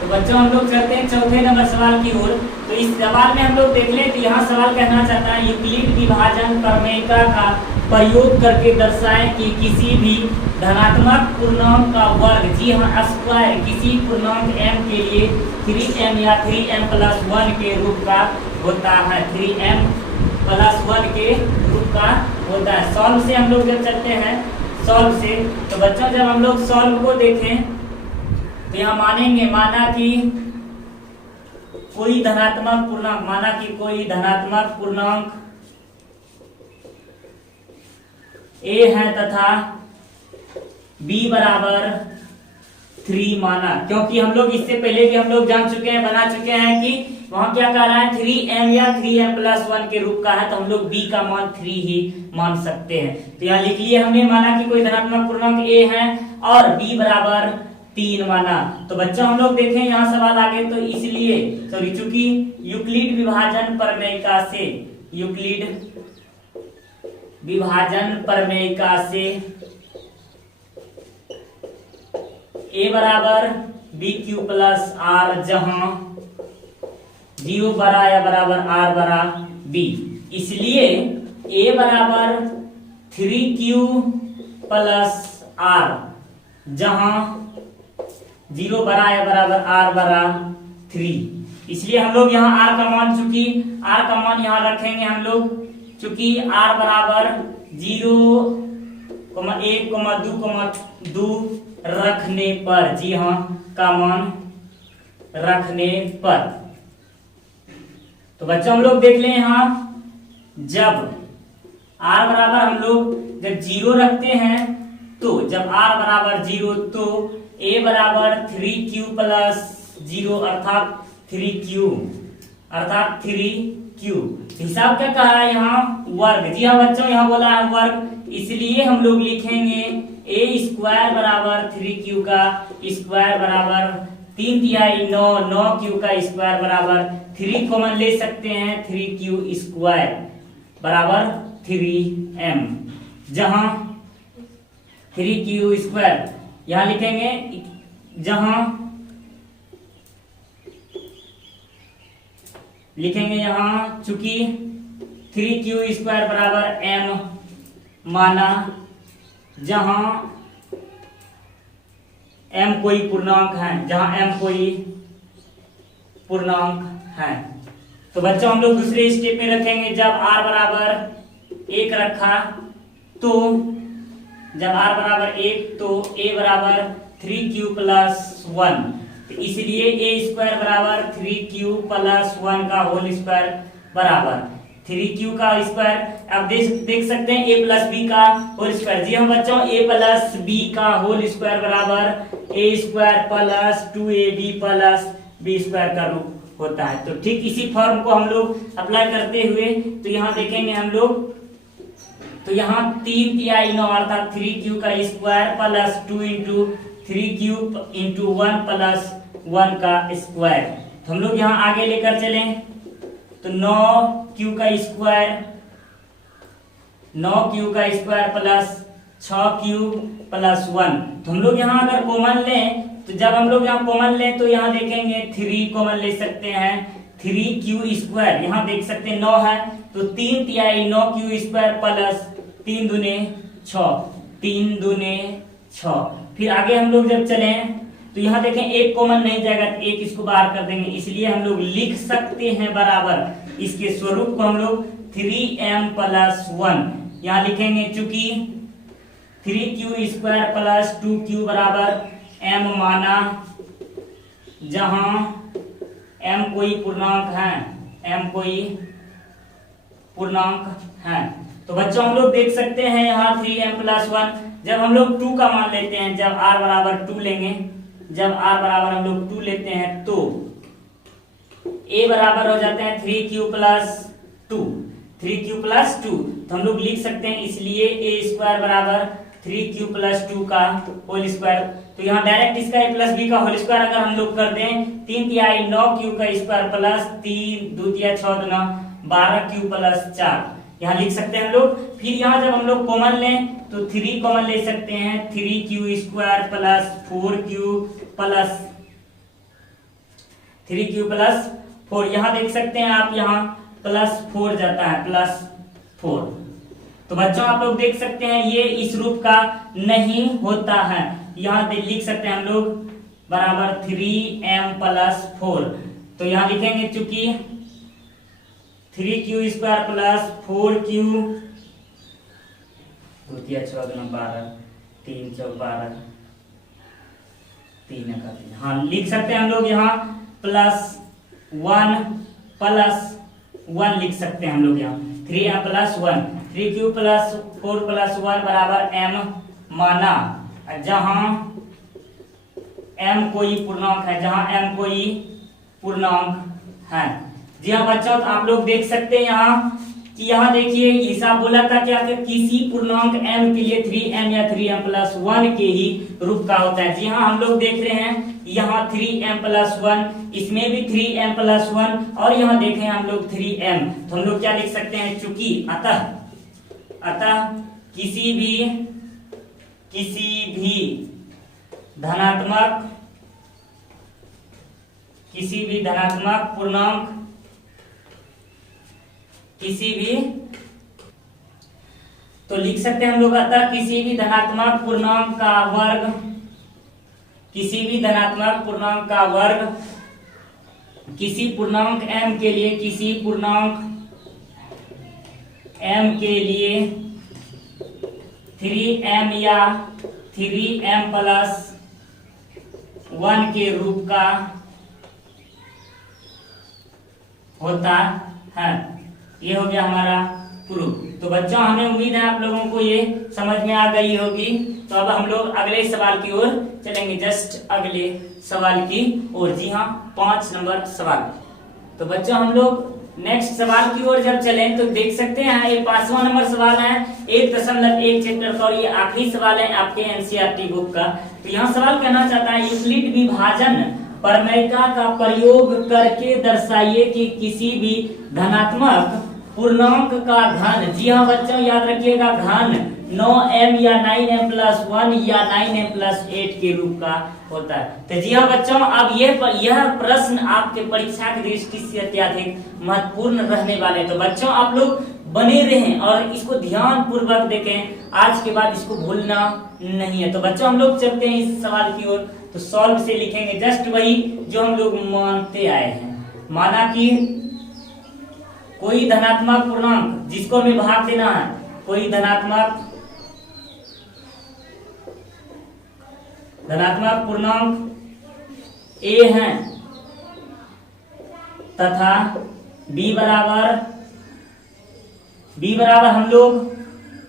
तो बच्चों हम लोग चलते हैं चौथे नंबर सवाल की ओर। तो इस सवाल में हम लोग देख लें तो यहाँ सवाल कहना चाहता है यूक्लिड विभाजन प्रमेयिका का प्रयोग करके दर्शाएं कि किसी भी धनात्मक पूर्णांक का वर्ग, जी हाँ स्क्वायर, किसी पूर्णांक m के लिए 3m या 3m प्लस 1 के रूप का होता है, 3m प्लस 1 के रूप का होता है। सॉल्व से हम लोग जब चलते हैं सॉल्व से, तो बच्चों जब हम लोग सॉल्व को देखें तो यहाँ माना कि कोई धनात्मक पूर्णांक a है तथा b बराबर 3 माना, क्योंकि हम लोग इससे पहले भी हम लोग बना चुके हैं कि वहां क्या कह रहा है 3m या 3m प्लस 1 के रूप का है, तो हम लोग b का मान 3 ही मान सकते हैं। तो यहाँ लिख लिए हमने, माना कि कोई धनात्मक पूर्णांक a है और b बराबर 3 माना। तो बच्चों हम लोग देखें यहाँ सवाल आगे, तो इसलिए चूंकि यूक्लिड विभाजन प्रमेयिका से a बराबर बी क्यू प्लस आर, जहां 0 बड़ा या बराबर r बड़ा b, इसलिए a बराबर 3q प्लस r, जहां 0 बड़ा या बराबर r बड़ा 3। इसलिए हम लोग यहाँ r का मान, चूंकि r का मान यहाँ रखेंगे हम लोग, चूंकि r बराबर 0, 1, 2 रखने पर, जी हाँ का मान रखने पर। तो बच्चों हम लोग देख लें यहाँ, जब r बराबर हम लोग जब 0 रखते हैं, तो जब r बराबर 0 तो a बराबर 3q प्लस 0 अर्थात 3q। हिसाब क्या कहा है यहाँ, वर्ग, जी हाँ बच्चों यहाँ बोला है वर्ग, इसलिए हम लोग लिखेंगे a स्क्वायर बराबर 3q का स्क्वायर बराबर 3 9, 9q का स्क्वायर बराबर 3 कॉमन ले सकते हैं, 3q स्क्वायर बराबर 3m, जहां 3q स्क्वायर यहाँ लिखेंगे, जहां लिखेंगे यहाँ चूंकि 3q स्क्वायर बराबर m माना, जहां m कोई पूर्णांक है, तो बच्चों हम लोग दूसरे स्टेप में रखेंगे, जब r बराबर 1 रखा तो जब r बराबर 1 तो a बराबर 3q प्लस 1, तो इसलिए a स्क्वायर बराबर 3q प्लस 1 का होल स्क्वायर बराबर 3q का स्क्वायर। अब देख सकते हैं a प्लस b का होल स्क्वायर, जी हाँ बच्चों a प्लस b का होल स्क्वायर बराबर a square plus 2ab plus b square का रूप होता है। तो ठीक इसी फॉर्म को हम लोग अप्लाई करते हुए, तो यहाँ देखेंगे हम लोग, तो यहाँ 3 तिहाई 9 अर्थात 3q का square plus 2 into 3q into 1 plus 1 का स्क्वायर। तो हम लोग यहाँ आगे लेकर चले, तो 9q का स्क्वायर प्लस 6q प्लस 1। तो हम लोग यहाँ अगर कॉमन लें, तो जब हम लोग यहाँ कॉमन लें तो यहाँ देखेंगे 3 कॉमन ले सकते हैं, 3q², यहाँ देख सकते हैं 9 है तो 3 9q² प्लस 3 दूने 6, 3 दूने 6। फिर आगे हम लोग जब चले तो यहाँ देखें एक कॉमन नहीं जाएगा तो एक इसको बाहर कर देंगे, इसलिए हम लोग लिख सकते हैं बराबर इसके स्वरूप को हम लोग 3m + 1 यहाँ लिखेंगे, चूंकि 3q² + 2q बराबर m माना, जहां m कोई पूर्णांक है, m कोई पूर्णांक है। तो बच्चों हम लोग देख सकते हैं यहाँ 3m + 1 जब हम लोग 2 का मान लेते हैं, जब r बराबर 2 लेंगे, जब r बराबर हम लोग 2 लेते हैं तो a बराबर हो जाते हैं 3q + 2, 3q + 2 तो हम लोग लिख सकते हैं, इसलिए a² बराबर 3q + 2 का होल स्क्वायर। तो यहाँ डायरेक्ट इसका a + b का होल स्क्वायर अगर हम लोग कर दें 3 × 9q² प्लस 3 2 × 6 × 12q + 4 यहाँ लिख सकते हैं हम लोग। फिर यहाँ जब हम लोग कॉमन लें तो 3 कॉमन ले सकते हैं, 3q² plus 4q plus 3q + 4 यहाँ देख सकते हैं आप, यहाँ +4 जाता है, +4। तो बच्चों आप लोग देख सकते हैं ये इस रूप का नहीं होता है, यहाँ लिख सकते हैं हम लोग बराबर 3m + 4। तो यहाँ लिखेंगे चूंकि 3q² प्लस 4q 2 × 6 × 12 3 × 12 3 का 3, हाँ लिख सकते हैं हम लोग यहाँ +1 लिख सकते हैं हम लोग यहाँ 3m + 1, 3q + 4 + 1 बराबर m माना, जहां m कोई पूर्णांक है, जहां m कोई पूर्णांक है। जी हाँ बच्चों, तो आप लोग देख सकते हैं यहाँ कि यहाँ देखिए हिसाब बोला था क्या कि किसी पूर्णांक m के लिए 3m या 3m + 1 के ही रूप का होता है। जी हाँ हम लोग देख रहे हैं यहाँ 3m + 1, इसमें भी 3m + 1 और यहाँ देखें हम लोग 3m, तो हम लोग क्या लिख सकते हैं, चूंकि अतः किसी भी धनात्मक पूर्णांक, किसी भी, तो लिख सकते हैं हम लोग अतः किसी भी धनात्मक पूर्णांक का वर्ग, किसी भी धनात्मक पूर्णांक का वर्ग किसी पूर्णांक m के लिए, किसी पूर्णांक m के लिए 3m या 3m + 1 के रूप का होता है। ये हो गया हमारा प्रूफ। तो बच्चों हमें उम्मीद है आप लोगों को ये समझ में आ गई होगी। तो अब हम लोग अगले सवाल की ओर चलेंगे, जस्ट अगले सवाल की ओर। जी हाँ 5 नंबर सवाल। तो बच्चों हम लोग नेक्स्ट सवाल की ओर जब चलें तो देख सकते हैं ये 5वां नंबर सवाल है 1.1 चैप्टर का और ये आखिरी सवाल है आपके एनसीईआरटी बुक का। तो यहाँ सवाल कहना चाहता है यूक्लिड विभाजन प्रमेयिका का प्रयोग करके दर्शाइए कि किसी भी धनात्मक पूर्णांक का घन, जी हाँ बच्चों याद रखिएगा, घन 9m या 9m + 1 या 9m + 8 के रूप का होता है। तो जी हाँ बच्चों अब यह प्रश्न आपके परीक्षा की दृष्टि से अत्यधिक महत्वपूर्ण रहने वाले। तो बच्चों आप लोग बने रहें और इसको ध्यान पूर्वक देखें, आज के बाद इसको भूलना नहीं है। तो बच्चों हम लोग चलते हैं इस सवाल की ओर। तो सॉल्व से लिखेंगे जस्ट वही जो हम लोग मानते आए हैं। माना कि कोई धनात्मक पूर्णांक जिसको हमें भाग देना है, कोई धनात्मक पूर्णांक a है तथा b बराबर हम लोग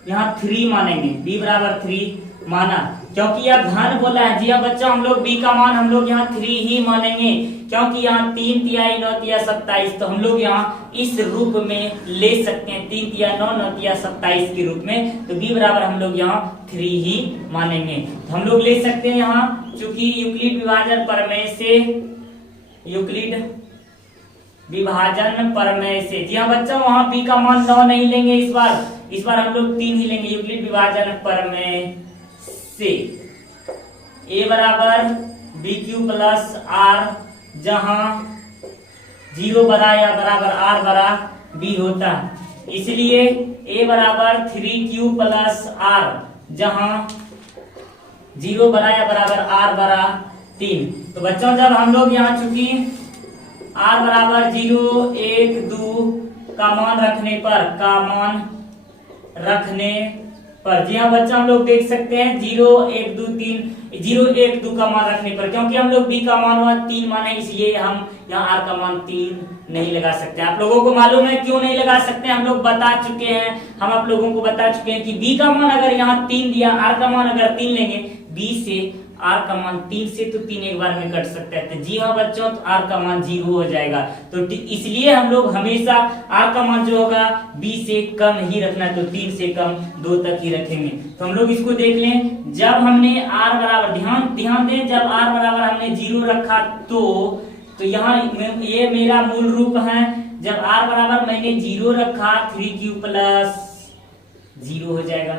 यहाँ 3 मानेंगे, b बराबर 3 माना क्योंकि यह घन बोला है। जी हाँ बच्चों हम लोग b का मान हम लोग यहाँ 3 ही मानेंगे क्योंकि यहाँ 3 तिहाई 9 तिया 27, तो हम लोग यहाँ इस रूप में ले सकते हैं 3 तिया 9 9 तिया 27 के रूप में। तो b बराबर हम लोग यहाँ 3 ही मानेंगे। तो हम लोग ले सकते हैं यहाँ चूंकि यूक्लिड विभाजन प्रमेय से, जी हाँ बच्चों वहां b का मान 9 नहीं लेंगे, इस बार हम लोग 3 ही लेंगे यूक्लिड विभाजन प्रमेय से। a बराबर bq + r, जहां जीरो बड़ा या बराबर आर बड़ा बी होता है, इसलिए ए बराबर 3q प्लस आर, जहां जीरो बड़ा या बराबर आर बड़ा 3। तो बच्चों जब हम लोग यहाँ चूंकि आर बराबर 0 1 2 का मान रखने पर जी हाँ बच्चा हम लोग देख सकते हैं 0 1 2 3 0 1 2 का मान रखने पर, क्योंकि हम लोग b का मान हुआ 3 मान है, इसलिए हम यहाँ r का मान 3 नहीं लगा सकते। आप लोगों को मालूम है क्यों नहीं लगा सकते, हम लोग बता चुके हैं, हम आप लोगों को बता चुके हैं कि b का मान अगर यहाँ 3 दिया, r का मान अगर 3 लेंगे, b से r का मान 3 से तो 3 एक बार में कट सकता है। तो जी हाँ बच्चों, तो r का मान 0 हो जाएगा। तो इसलिए हम लोग हमेशा r का मान जो होगा b से कम ही रखना, तो 3 से कम 2 तक ही रखेंगे। तो हम लोग इसको देख लें, जब हमने r बराबर ध्यान दें, जब r बराबर हमने 0 रखा तो यहाँ ये मेरा मूल रूप है, जब r बराबर मैंने 0 रखा 3q प्लस 0 हो जाएगा,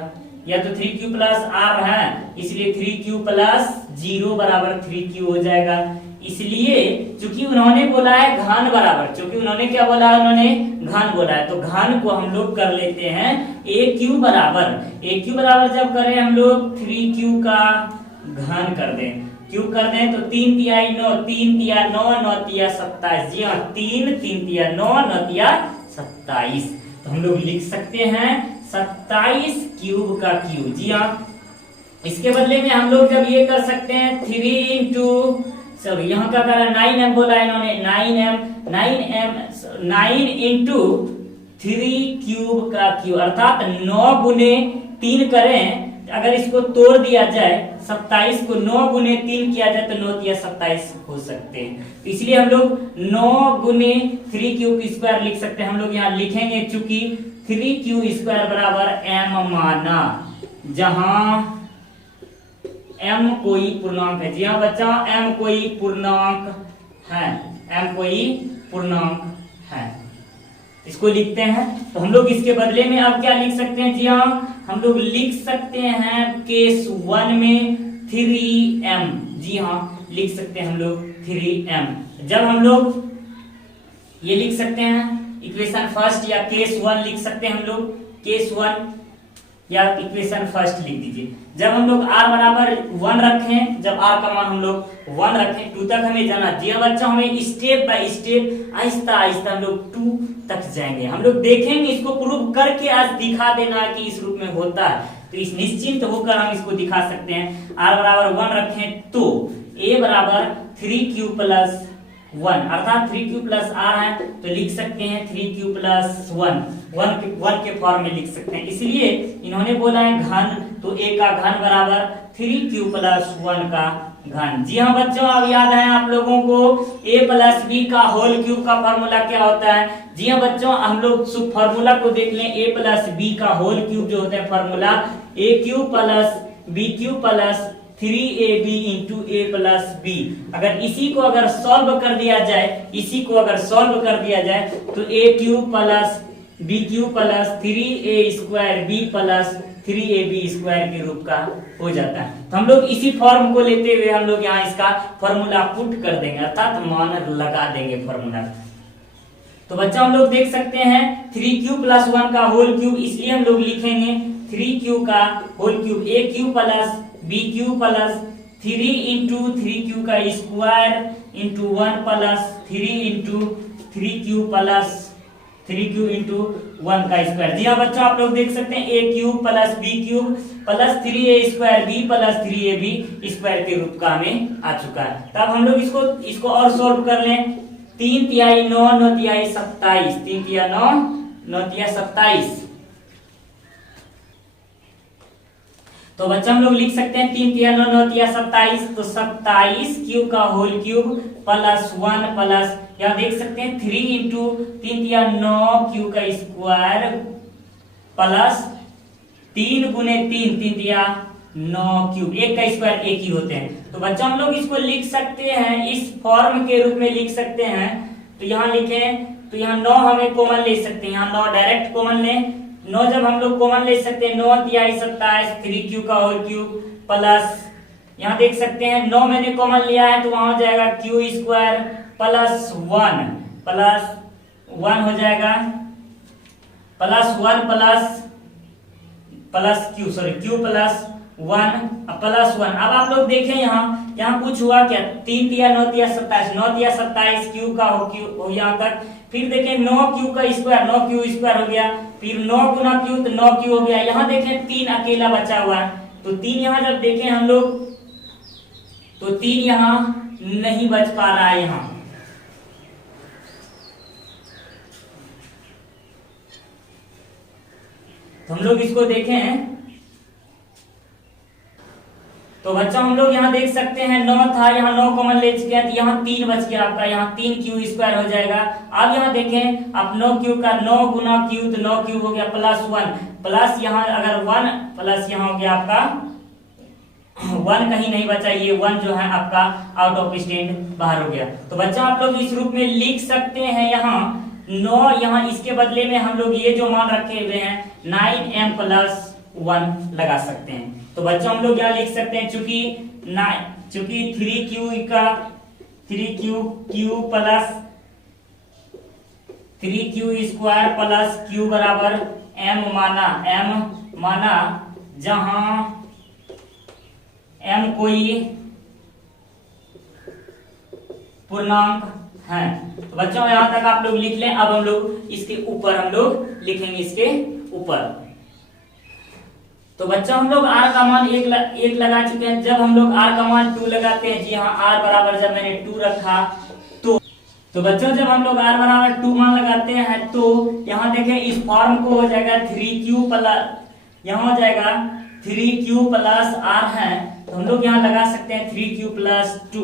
या तो 3q प्लस r है, इसलिए 3q प्लस 0 बराबर 3q हो जाएगा। इसलिए चूंकि उन्होंने बोला है घन बराबर, चूंकि उन्होंने क्या बोला है, उन्होंने घन बोला है, तो घन को हम लोग कर लेते हैं aq बराबर जब करें हम लोग 3q का घन कर दें, क्यूब कर दें तो 3 तिहाई 9, 3 तिया 9, 9 तिया 27, जी हाँ 3 तिया 9, 9 तिया 27। तो हम लोग लिख सकते हैं 27 क्यूब का क्यूब, जी हाँ। इसके बदले में हम लोग जब ये कर सकते हैं 3 इंटू सॉरी यहाँ क्या करा 9m बोला है इन्होंने, 9 इंटू 3 क्यूब का क्यूब, अर्थात 9 गुने 3 करें, अगर इसको तोड़ दिया जाए 27 को 9 गुने 3 किया जाए तो 9 तिया 27 हो सकते हैं। तो इसलिए हम लोग 9 गुने 3 क्यूब स्क्वायर लिख सकते हैं। हम लोग यहाँ लिखेंगे चूंकि 3 क्यूब स्क्वायर बराबर m माना, जहां m कोई पूर्णांक है, जी हाँ बच्चा m कोई पूर्णांक है, इसको लिखते हैं। तो हम लोग इसके बदले में अब क्या लिख सकते हैं, जी हाँ हम लोग लिख सकते हैं केस 1 में 3m, जी हाँ लिख सकते हैं हम लोग 3m। जब हम लोग ये लिख सकते हैं इक्वेशन फर्स्ट, या केस 1 लिख सकते हैं हम लोग केस 1, या इक्वेशन फर्स्ट लिख दीजिए। जब हम लोग r बराबर 1 रखें, जब r का मान हम लोग 1 रखें, 2 तक हमें जाना, जी हाँ बच्चा हमें step by step Aahista Aahista हम लोग 2 तक जाएंगे। हम लोग देखेंगे, इसको प्रूव करके आज दिखा देना कि इस रूप में होता है, तो इस निश्चिंत होकर हम इसको दिखा सकते हैं। r बराबर 1 रखें तो a बराबर 3q प्लस 1, अर्थात 3q प्लस r है, तो लिख सकते हैं 3q प्लस 1 के फॉर्म में लिख सकते हैं। इसलिए इन्होंने बोला है घन, तो a का घन बराबर 3q प्लस 1 का घन। जी हाँ बच्चों, अब याद है आप लोगों को a प्लस बी का होल क्यूब का फॉर्मूला क्या होता है। जी हाँ बच्चों, हम लोग फॉर्मूला को देख लें, a प्लस बी का होल क्यूब जो होता है formula a cube plus B cube plus 3ab into A plus B. अगर इसी को अगर सॉल्व कर दिया जाए, तो a cube plus B cube plus 3a square B plus 3ab square के रूप का हो जाता है। तो हम लोग इसी फॉर्म को लेते हुए हम लोग यहाँ इसका फॉर्मूला पुट कर देंगे, अर्थात मान लगा देंगे फॉर्मूला। तो बच्चा हम लोग देख सकते हैं 3q प्लस 1 का होल क्यूब, इसलिए हम लोग लिखेंगे 3q का whole cube, a cube plus B cube plus 3 into 3q का square into 1 plus 3 into 3q plus 3q into 1 का स्क्वायर। जी हाँ बच्चों, आप लोग देख सकते हैं a cube plus B cube plus 3a square B plus 3ab square के रूप का हमें आ चुका है। तब हम लोग इसको और सॉल्व कर लें। 3 तिहाई 9, 9 तिहाई 27, 3 तिया 9, 9 तिया 27। तो बच्चा हम लोग लिख सकते हैं 3 तिया 9, 9 तिया 27, तो 27 क्यूब का होल क्यूब प्लस 1 प्लस, यहाँ देख सकते हैं 3 इंटू 3 तिया 9 क्यूब का स्क्वायर प्लस 3 गुने 3, 3 तिया 9 क्यूब, एक का स्क्वायर एक ही होते हैं। तो बच्चा हम लोग इसको लिख सकते हैं, इस फॉर्म के रूप में लिख सकते हैं। तो यहाँ लिखें, तो यहाँ 9 हमें कॉमन ले सकते हैं, यहाँ 9 डायरेक्ट कॉमन लें। 9 जब हम लोग कॉमन ले सकते हैं, 9 तिहाई 27, 3q का होल क्यूब प्लस, यहाँ देख सकते हैं 9 मैंने कॉमन लिया है तो वहां हो जाएगा q स्क्वायर प्लस 1 प्लस 1 हो जाएगा, plus 1 plus Q, sorry Q plus 1 plus 1। अब आप लोग देखें यहाँ कुछ हुआ क्या, 3 तिया 9 तिया 27, 9 तिया 27 क्यू का हो यहाँ तक। फिर देखें 9 क्यू का स्क्वायर, 9 क्यू स्क्वायर हो गया, फिर 9 गुना क्यू तो 9 क्यू हो गया। यहाँ देखें 3 अकेला बचा हुआ है, तो 3 यहाँ जब देखें हम लोग तो 3 यहाँ नहीं बच पा रहा है यहाँ। तो हम लोग इसको देखें तो बच्चा हम लोग यहाँ देख सकते हैं 9 था, यहाँ 9 कॉमन ले चुके हैं, तो यहाँ 3 बच गया आपका, यहाँ 3 क्यू स्क्वायर हो जाएगा। अब यहाँ देखें अब 9 क्यू का 9 गुना क्यू तो 9 क्यू हो गया प्लस 1, प्लस यहाँ अगर 1 प्लस यहाँ हो गया आपका 1 कहीं नहीं बचा, ये 1 जो है आपका आउट ऑफ स्टैंड बाहर हो गया। तो बच्चा आप लोग इस रूप में लिख सकते हैं यहाँ 9, यहाँ इसके बदले में हम लोग ये जो मान रखे हुए हैं 9m प्लस 1 लगा सकते हैं। तो बच्चों हम लोग यहाँ लिख सकते हैं चूंकि 3q plus 3q square plus q बराबर m माना जहां m कोई पूर्णांक है। तो बच्चों यहाँ तक आप लोग लिख लें। अब हम लोग इसके ऊपर हम लोग लिखेंगे इसके ऊपर। तो बच्चों हम लोग r का मान एक लगा चुके हैं। जब हम लोग r का मान 2 लगाते हैं, जी हाँ r बराबर जब मैंने 2 रखा तो बच्चों जब हम लोग r बराबर 2 मान लगाते हैं तो यहाँ देखें इस फॉर्म को हो जाएगा 3q प्लस, यहाँ हो जाएगा 3q प्लस r है, तो हम लोग यहाँ लगा सकते हैं 3q प्लस 2।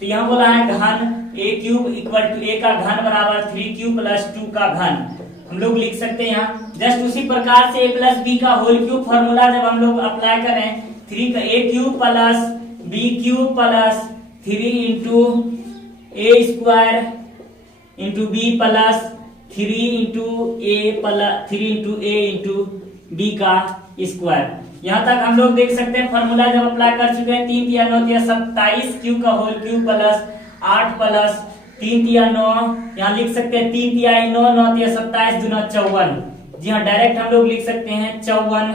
तो यहाँ बोला है घन a cube equal to a का घन बराबर 3q प्लस 2 का घन। हम लोग लिख सकते हैं यहाँ जस्ट उसी प्रकार से a प्लस बी का होल क्यूब फॉर्मूला जब हम लोग अप्लाई करें 3 का a cube plus b cube plus 3 into a square into b plus 3 into a into b का स्क्वायर। यहाँ तक हम लोग देख सकते हैं फॉर्मूला जब अप्लाई कर चुके हैं 3 तिया 9 तिया 27 क्यू का होल क्यूब प्लस 8 प्लस 3 तिया 9, यहाँ लिख सकते हैं 3 तिया 9 9 तिया 27 दूना 54। जी हाँ डायरेक्ट हम लोग लिख सकते हैं 54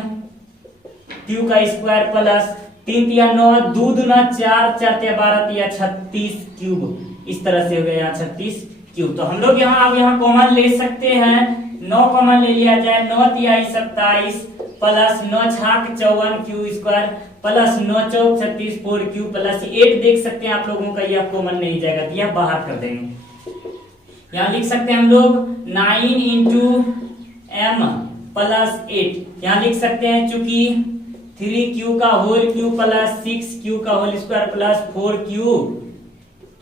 क्यू का स्क्वायर प्लस 3 तिया 9 2 दूना 4 4 तिया 12 तिया 36 क्यूब। इस तरह से हो गया यहाँ 36 क्यूब। तो हम लोग यहाँ अब यहाँ कॉमन ले सकते हैं, 9 कॉमन ले लिया जाए, 9 तिया 27 प्लस 9 छाक 54 क्यू स्क्वायर प्लस 9 चौक 36 4 क्यू प्लस 8 देख सकते हैं आप लोगों का यह कॉमन नहीं जाएगा, तो यह बाहर कर देंगे। यहाँ लिख सकते हैं हम लोग 9 इंटू m प्लस 8, यहाँ लिख सकते हैं चूंकि 3q का होल क्यू प्लस 6q का होल स्क्वायर प्लस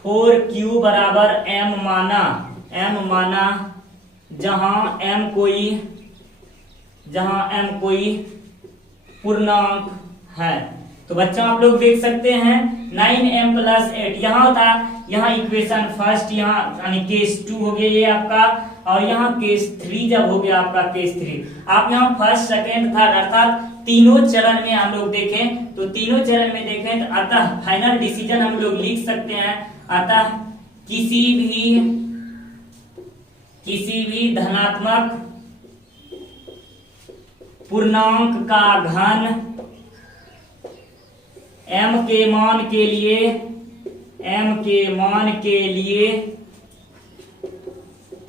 4q बराबर m माना जहां m कोई पूर्णांक है। तो बच्चों आप लोग देख सकते हैं 9m प्लस 8 यहाँ था, यहाँ इक्वेशन फर्स्ट यहाँ यानी केस 2 हो गया ये आपका, और यहाँ केस 3 जब हो गया आपका केस 3। आप यहाँ फर्स्ट सेकेंड थर्ड अर्थात तीनों चरण में हम लोग देखें तो तीनों चरण में देखें तो अतः फाइनल डिसीजन हम लोग लिख सकते हैं। अतः किसी भी धनात्मक पूर्णांक का घन m के मान के लिए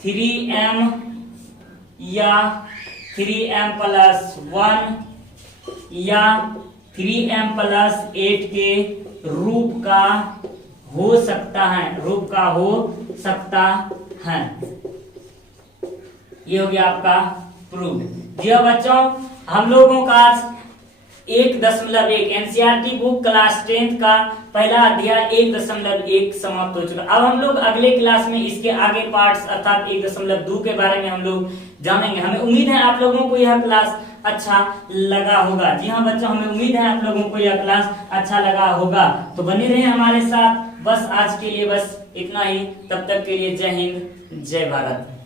3m या 3m प्लस 1 या 3m प्लस 8 के रूप का हो सकता है। ये हो गया आपका प्रूफ। जी बच्चों हम लोगों का 1.1 एनसीईआरटी बुक क्लास 10 का पहला अध्याय 1.1 समाप्त हो चुका। अब हम लोग अगले क्लास में इसके आगे पार्ट्स अर्थात 1.2 के बारे में हम लोग जानेंगे। हमें उम्मीद है आप लोगों को यह क्लास अच्छा लगा होगा। जी हाँ बच्चों हमें उम्मीद है आप लोगों को यह क्लास अच्छा लगा होगा, तो बने रहे हमारे साथ। बस आज के लिए बस इतना ही, तब तक के लिए जय हिंद जय भारत।